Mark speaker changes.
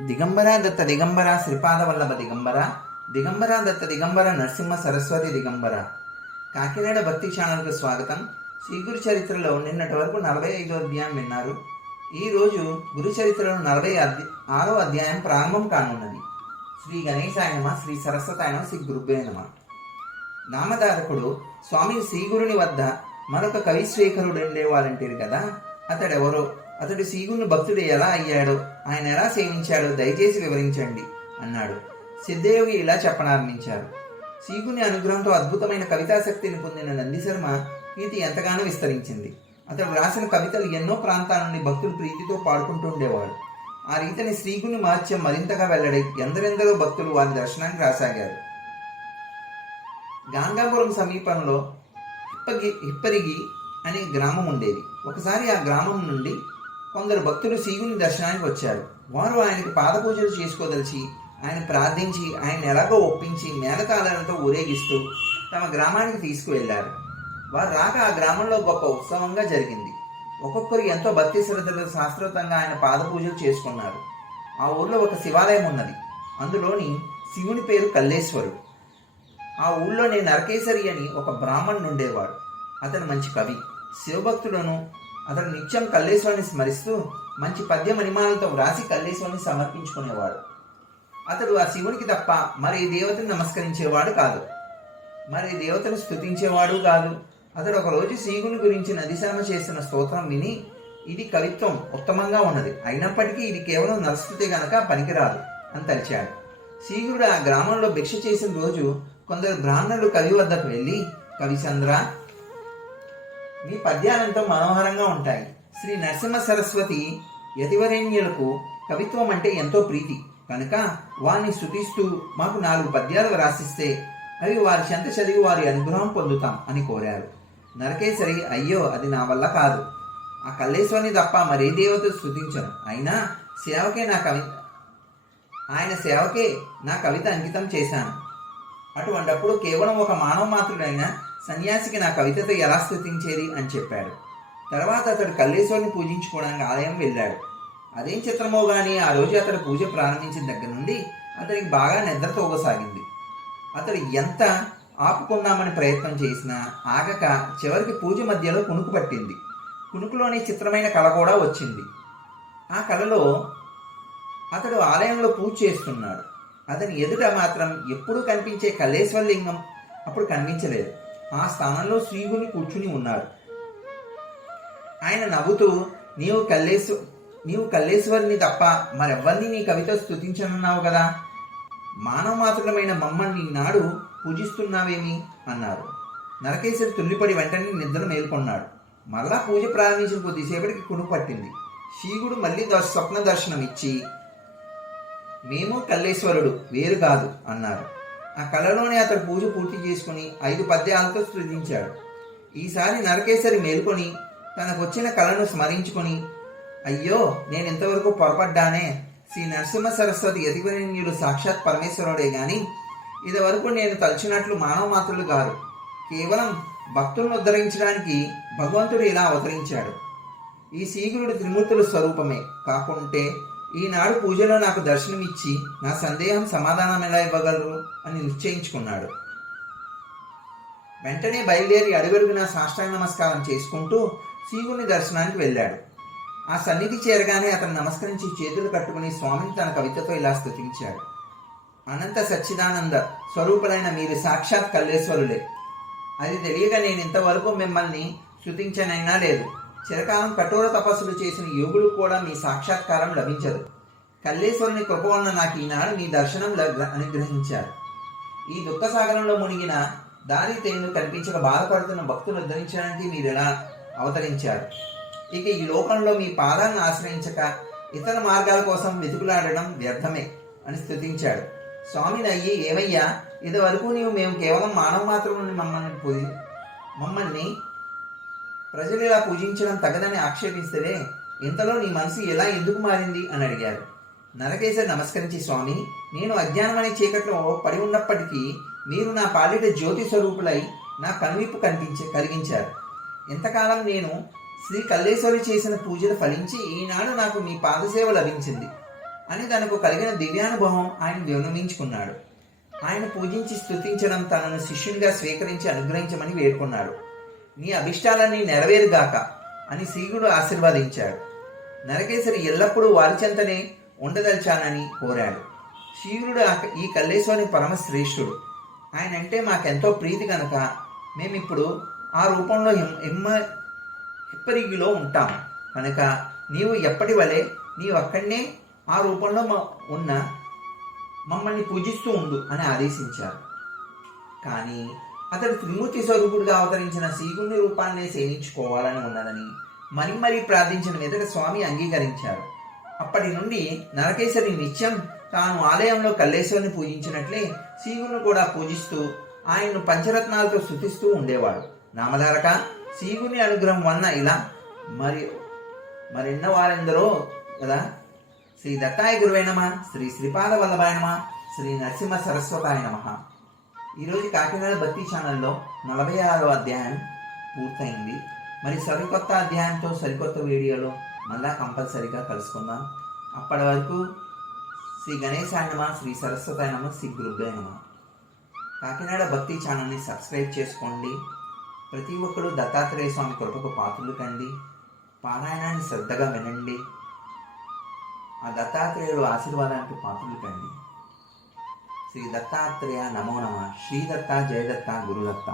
Speaker 1: దిగంబర దత్త దిగంబర శ్రీపాద వల్లభ దిగంబర దిగంబర దత్త దిగంబర నరసింహ సరస్వతి దిగంబర కాకినాడ భక్తి ఛానల్కు స్వాగతం. శ్రీ గురు చరిత్రలో నిన్నటి వరకు నలభై ఐదో అధ్యాయం విన్నారు. ఈ రోజు గురు చరిత్రలో నలభై అధ్య ఆరో అధ్యాయం ప్రారంభం కానున్నది. శ్రీ గణేశాయనమ శ్రీ సరస్వతాయనమ శ్రీ గురుభ్యే నమ. నామధారకుడు స్వామి శ్రీగురుని వద్ద మరొక కవిశ్వేఖరుడు ఉండేవారంటారు కదా అతడెవరో? అతడు శ్రీగురుని భక్తుడు ఎలా అయ్యాడో ఆయన ఎలా సేవించాడో దయచేసి వివరించండి అన్నాడు. సిద్ధయోగి ఇలా చెప్పనారంభించారు. శ్రీగుని అనుగ్రహంతో అద్భుతమైన కవితాశక్తిని పొందిన నందిశర్మ కీర్తి ఎంతగానో విస్తరించింది. అతడు రాసిన కవితలు ఎన్నో ప్రాంతాల నుండి భక్తులు ప్రీతితో పాడుకుంటూ ఉండేవాడు. ఆ రీతిని శ్రీగుని మహత్యం మరింతగా వెల్లడై ఎందరెందరో భక్తులు వారి దర్శనానికి రాసాగారు. గాంగాపురం సమీపంలో హిప్పగి హిప్పరిగి అనే గ్రామం ఉండేది. ఒకసారి ఆ గ్రామం నుండి కొందరు భక్తులు శివుని దర్శనానికి వచ్చారు. వారు ఆయనకి పాదపూజలు చేసుకోదలిచి ఆయన ప్రార్థించి ఆయన ఎలాగో ఒప్పించి మేళతాళాలతో ఊరేగిస్తూ తమ గ్రామానికి తీసుకువెళ్ళారు. వారు రాక ఆ గ్రామంలో గొప్ప ఉత్సవంగా జరిగింది. ఒక్కొక్కరు ఎంతో భక్తి శ్రద్ధలతో శాస్త్రోతంగా ఆయన పాదపూజలు చేసుకున్నారు. ఆ ఊర్లో ఒక శివాలయం ఉన్నది. అందులోని శివుని పేరు కల్లేశ్వరుడు ఆ ఊళ్ళోనే నరకేశ్వరి అని ఒక బ్రాహ్మణుడు ఉండేవాడు. అతను మంచి కవి. శివభక్తులను అతడు నిత్యం కల్లేశ్వరుని స్మరిస్తూ మంచి పద్య మణిమాలతో వ్రాసి కల్లేశ్వరుని సమర్పించుకునేవాడు. అతడు ఆ శివునికి తప్ప మరి దేవతను నమస్కరించేవాడు కాదు. మరి దేవతను స్తుతించేవాడు కాదు. అతడు ఒకరోజు శ్రీగుని గురించి నదిశామ చేసిన స్తోత్రం విని ఇది కవిత్వం ఉత్తమంగా ఉన్నది. అయినప్పటికీ ఇది కేవలం నరస్థుతి గనక పనికిరాదు అని తలిచాడు. శ్రీగుడు ఆ గ్రామంలో భిక్ష చేసిన రోజు కొందరు బ్రాహ్మణులు కవి వద్దకు వెళ్ళి కవిచంద్ర మీ పద్యాలంతో మనోహరంగా ఉంటాయి. శ్రీ నరసింహ సరస్వతి యతివరేణ్యులకు కవిత్వం అంటే ఎంతో ప్రీతి. కనుక వారిని శృతిస్తూ మాకు నాలుగు పద్యాలు రాసిస్తే అవి వారి చెంత చదివి వారి అనుగ్రహం పొందుతాం అని కోరారు. నరకేసరి అయ్యో అది నా వల్ల కాదు. ఆ కల్లేశ్వరిని తప్ప మరే దేవత స్థుతించను అయినా సేవకే నా కవి ఆయన సేవకే నా కవిత అంకితం చేశాను. అటువంటప్పుడు కేవలం ఒక మానవ మాత్రుడైన సన్యాసికి నా కవితతో ఎలా స్థుతించేది అని చెప్పాడు. తర్వాత అతడు కల్లేశ్వరిని పూజించుకోవడానికి ఆలయం వెళ్ళాడు. అదేం చిత్రమో కానీ ఆ రోజు అతడు పూజ ప్రారంభించిన దగ్గర నుండి అతనికి బాగా నిద్ర తోగసాగింది అతడు ఎంత ఆపుకుందామని ప్రయత్నం చేసినా ఆగక చివరికి పూజ మధ్యలో కునుకు పట్టింది. కునుకులోని చిత్రమైన కళ కూడా వచ్చింది. ఆ కళలో అతడు ఆలయంలో పూజ చేస్తున్నాడు. అతని ఎదుట మాత్రం ఎప్పుడూ కనిపించే కల్లేశ్వర లింగం అప్పుడు కనిపించలేదు. ఆ స్థానంలో శ్రీగుని కూర్చుని ఉన్నాడు. ఆయన నవ్వుతూ నీవు కల్లేశ్వ నీవు కల్లేశ్వరిని తప్ప మరెవ్వరిని నీ కవిత స్థుతించనున్నావు కదా? మానవ మాత్రమైన మమ్మల్ని నాడు పూజిస్తున్నావేమి? అన్నారు. నరకేశ్వరి తుల్లిపడి వెంటనే నిద్ర మేల్కొన్నాడు. మరలా పూజ ప్రారంభించిన కొద్దిసేపటికి కును పట్టింది. శీగుడు మళ్ళీ దర్శ స్వప్న దర్శనం ఇచ్చి మేము కల్లేశ్వరుడు వేరు కాదు అన్నారు. ఆ కళలోనే అతడు పూజ పూర్తి చేసుకుని ఐదు పద్యాలతో సృజించాడు ఈసారి నరకేశ్వరి మేల్కొని తనకొచ్చిన కళను స్మరించుకొని అయ్యో నేను ఇంతవరకు పొరపడ్డానే? శ్రీ నరసింహ సరస్వతి యతివరణ్యుడు సాక్షాత్ పరమేశ్వరుడే గాని ఇదివరకు నేను తలిచినట్లు మానవ మాత్రులు గారు కేవలం భక్తులను ఉద్ధరించడానికి భగవంతుడు ఇలా అవతరించాడు. ఈ శీఘ్రుడు త్రిమూర్తుల స్వరూపమే. కాకుంటే ఈనాడు పూజలో నాకు దర్శనమిచ్చి నా సందేహం సమాధానం ఎలా ఇవ్వగలరు అని నిశ్చయించుకున్నాడు. వెంటనే బయలుదేరి అడుగడుగున సాష్టాంగ నమస్కారం చేసుకుంటూ శివుని దర్శనానికి వెళ్ళాడు. ఆ సన్నిధి చేరగానే అతను నమస్కరించి చేతులు కట్టుకుని స్వామిని తన కవితతో ఇలా స్థుతించాడు అనంత సచ్చిదానంద స్వరూపులైన మీరు సాక్షాత్ కల్లేశ్వరులే. అది తెలియక నేను ఇంతవరకు మిమ్మల్ని శృతించనైనా లేదు. చిరకాలం కఠోర తపస్సులు చేసిన యోగులు కూడా మీ సాక్షాత్కారం లభించదు. కల్లేశ్వరుని కృప వలన నాకు ఈనాడు మీ దర్శనం అనుగ్రహించారు. ఈ దుఃఖ సాగరంలో మునిగిన దారి తేను కనిపించక బాధపడుతున్న భక్తులు ఉద్ధరించడానికి మీరు ఎలా అవతరించారు? ఇక ఈ లోకంలో మీ పాదాలను ఆశ్రయించక ఇతర మార్గాల కోసం వెతుకులాడడం వ్యర్థమే అని స్థుతించాడు. స్వామిని అయ్యి ఏమయ్యా ఇదివరకు నీవు మేము కేవలం మానవ మాత్రమే మమ్మల్ని పోయి మమ్మల్ని ప్రజలు ఇలా పూజించడం తగదని ఆక్షేపిస్తే ఇంతలో నీ మనసు ఎలా ఎందుకు మారింది? అని అడిగారు. నరకేశ్వరి నమస్కరించి స్వామి నేను అజ్ఞానమనే చీకట్లో పడి ఉన్నప్పటికీ మీరు నా పాలిట జ్యోతి స్వరూపులై నా కనువిప్పు కనిపించే కలిగించారు. ఇంతకాలం నేను శ్రీ కల్లేశ్వరి చేసిన పూజలు ఫలించి ఈనాడు నాకు మీ పాదసేవ లభించింది అని తనకు కలిగిన దివ్యానుభవం ఆయన వినమించుకున్నాడు. ఆయన పూజించి స్తుతించడం తనను శిష్యునిగా స్వీకరించి అనుగ్రహించమని వేడుకున్నాడు. నీ అభిష్టాలన్నీ నెరవేరుగాక అని శ్రీగుడు ఆశీర్వదించాడు. నరకేశ్వరి ఎల్లప్పుడూ వారి చెంతనే ఉండదలిచానని కోరాడు. శీఘ్రుడు ఆ- ఈ కల్లేశ్వరి పరమశ్రేష్ఠుడు. ఆయన అంటే మాకెంతో ప్రీతి కనుక మేమిప్పుడు ఆ రూపంలో హిమ్ హిమ్మ హిప్పరిగిలో ఉంటాం. కనుక నీవు ఎప్పటి వలె నీవు అక్కడనే ఆ రూపంలో మా ఉన్న మమ్మల్ని పూజిస్తూ ఉండు అని ఆదేశించారు. కానీ అతడు త్రిమూర్తి స్వరూపుడుగా అవతరించిన శ్రీగుండి రూపాన్ని సేవించుకోవాలని ఉన్నదని మరి మరీ ప్రార్థించిన మీదట స్వామి అంగీకరించారు. అప్పటి నుండి నరకేశ్వరి నిత్యం తాను ఆలయంలో కల్లేశ్వరిని పూజించినట్లే శ్రీగుణ్ణి కూడా పూజిస్తూ ఆయన్ను పంచరత్నాలతో శుతిస్తూ ఉండేవాడు. నామధారక శ్రీగుని అనుగ్రహం వలన ఇలా మరి మరెన్న వారెందరో కదా? శ్రీ దత్తాయ గురువైనమా శ్రీ శ్రీపాద వల్లభాయనమా శ్రీ నరసింహ సరస్వతాయ నమ. ఈరోజు కాకినాడ భక్తి ఛానల్లో నలభై ఆరో అధ్యాయం పూర్తయింది. మరి సరికొత్త అధ్యాయంతో సరికొత్త వీడియోలో మళ్ళా కంపల్సరీగా కలుసుకుందాం. అప్పటి వరకు శ్రీ గణేశాయ నమ శ్రీ సరస్వతాయ నమ శ్రీ గురుభ్య నమ. కాకినాడ భక్తి ఛానల్ని సబ్స్క్రైబ్ చేసుకోండి. ప్రతి ఒక్కరూ దత్తాత్రేయ స్వామి కృపకు పాత్రలు కండి. పారాయణాన్ని శ్రద్ధగా వినండి. ఆ దత్తాత్రేయుడు ఆశీర్వాదానికి పాత్రలు కండి. శ్రీ దత్తాత్రేయ నమో నమ శ్రీ దత్త జయ దత్త గురుదత్త